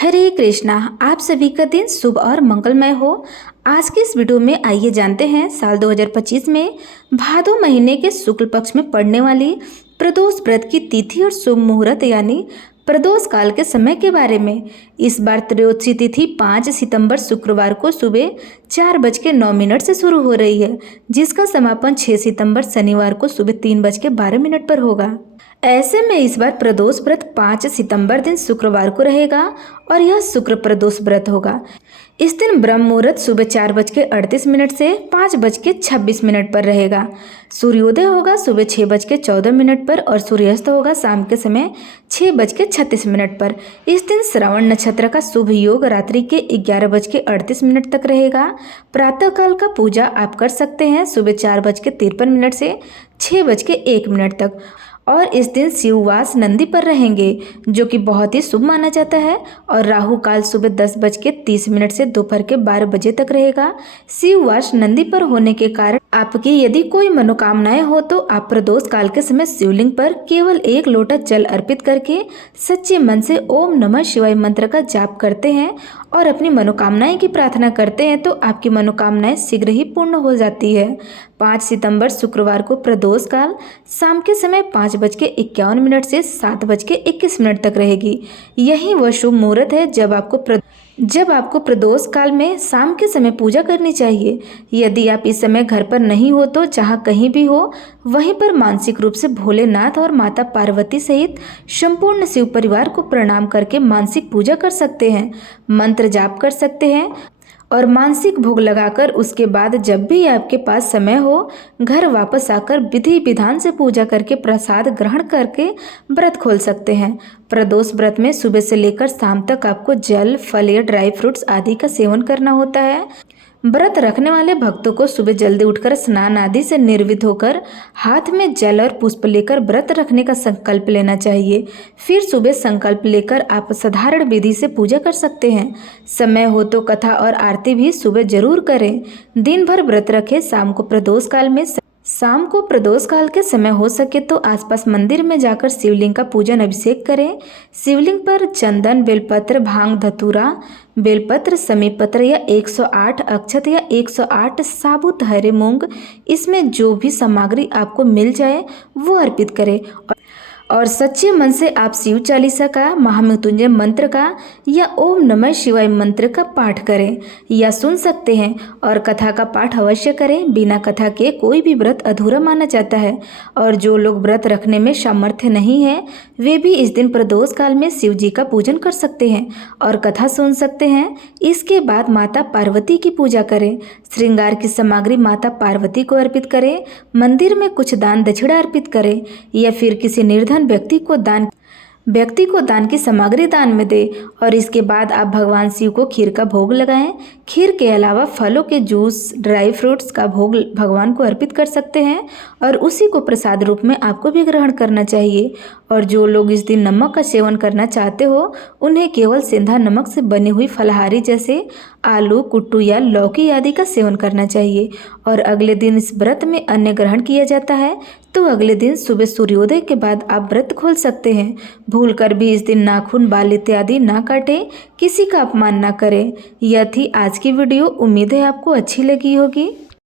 हरे कृष्णा। आप सभी का दिन शुभ और मंगलमय हो। आज की इस वीडियो में आइए जानते हैं साल 2025 में भादो महीने के शुक्ल पक्ष में पड़ने वाली प्रदोष व्रत की तिथि और शुभ मुहूर्त यानी प्रदोष काल के समय के बारे में। इस बार त्रयोदशी तिथि 5 सितंबर शुक्रवार को सुबह 4:09 से शुरू हो रही है, जिसका समापन 6 सितंबर शनिवार को सुबह 3:12 पर होगा। ऐसे में इस बार प्रदोष व्रत 5 सितंबर दिन शुक्रवार को रहेगा और यह शुक्र प्रदोष व्रत होगा। इस दिन ब्रह्म मुहूर्त सुबह 4:38 से 5:26 पर रहेगा। सूर्योदय होगा सुबह 6:14 पर और सूर्यास्त होगा शाम के समय 6:36 पर। इस दिन श्रवण नक्षत्र का शुभ योग रात्रि के 11:38 तक रहेगा। प्रातःकाल का पूजा आप कर सकते हैं सुबह 4:53 से 6:01 तक और इस दिन शिववास नंदी पर रहेंगे, जो कि बहुत ही शुभ माना जाता है। और राहु काल सुबह 10:30 से दोपहर के 12 बजे तक रहेगा। शिववास नंदी पर होने के कारण आपकी यदि कोई मनोकामनाएं हो तो आप प्रदोष काल के समय शिवलिंग पर केवल 1 लोटा जल अर्पित करके सच्चे मन से ओम नमः शिवाय मंत्र का जाप करते हैं और अपनी मनोकामनाएं की प्रार्थना करते हैं तो आपकी मनोकामनाएं शीघ्र ही पूर्ण हो जाती है। 5 सितंबर शुक्रवार को प्रदोष काल शाम के समय 5:51 से 7:21 तक रहेगी। यही वह शुभ मुहूर्त है जब आपको प्रदोष काल में शाम के समय पूजा करनी चाहिए। यदि आप इस समय घर पर नहीं हो तो जहाँ कहीं भी हो वहीं पर मानसिक रूप से भोलेनाथ और माता पार्वती सहित संपूर्ण शिव परिवार को प्रणाम करके मानसिक पूजा कर सकते हैं, मंत्र जाप कर सकते हैं और मानसिक भोग लगाकर उसके बाद जब भी आपके पास समय हो घर वापस आकर विधि विधान से पूजा करके प्रसाद ग्रहण करके व्रत खोल सकते हैं। प्रदोष व्रत में सुबह से लेकर शाम तक आपको जल, फल या ड्राई फ्रूट्स आदि का सेवन करना होता है। व्रत रखने वाले भक्तों को सुबह जल्दी उठकर स्नान आदि से निर्विध होकर हाथ में जल और पुष्प लेकर व्रत रखने का संकल्प लेना चाहिए। फिर सुबह संकल्प लेकर आप साधारण विधि से पूजा कर सकते हैं। समय हो तो कथा और आरती भी सुबह जरूर करें। दिन भर व्रत रखें। शाम को प्रदोष काल के समय हो सके तो आसपास मंदिर में जाकर शिवलिंग का पूजन अभिषेक करें। शिवलिंग पर चंदन, बेलपत्र, भांग, धतूरा, बेलपत्र, समीपत्र या 108 अक्षत या 108 साबुत हरे मूंग, इसमें जो भी सामग्री आपको मिल जाए वो अर्पित करें और सच्चे मन से आप शिव चालीसा का, महामृत्युंजय मंत्र का या ओम नमः शिवाय मंत्र का पाठ करें या सुन सकते हैं और कथा का पाठ अवश्य करें। बिना कथा के कोई भी व्रत अधूरा माना जाता है और जो लोग व्रत रखने में सामर्थ्य नहीं है वे भी इस दिन प्रदोष काल में शिव जी का पूजन कर सकते हैं और कथा सुन सकते हैं। इसके बाद माता पार्वती की पूजा करें। श्रृंगार की सामग्री माता पार्वती को अर्पित करें। मंदिर में कुछ दान दक्षिणा अर्पित करें या फिर किसी निर्धन व्यक्ति को दान की सामग्री दान में दे और इसके बाद आप भगवान शिव को खीर का भोग लगाएं। खीर के अलावा फलों के जूस, ड्राई फ्रूट्स का भोग भगवान को अर्पित कर सकते हैं और उसी को प्रसाद रूप में आपको भी ग्रहण करना चाहिए। और जो लोग इस दिन नमक का सेवन करना चाहते हो उन्हें केवल सेंधा नमक से बनी हुई फलाहारी जैसे आलू, कुट्टू या लौकी आदि का सेवन करना चाहिए। और अगले दिन इस व्रत में अन्न ग्रहण किया जाता है तो अगले दिन सुबह सूर्योदय के बाद आप व्रत खोल सकते हैं। भूलकर भी इस दिन नाखून, बाल इत्यादि ना काटें, किसी का अपमान ना करें। यह थी आज की वीडियो। उम्मीद है आपको अच्छी लगी होगी।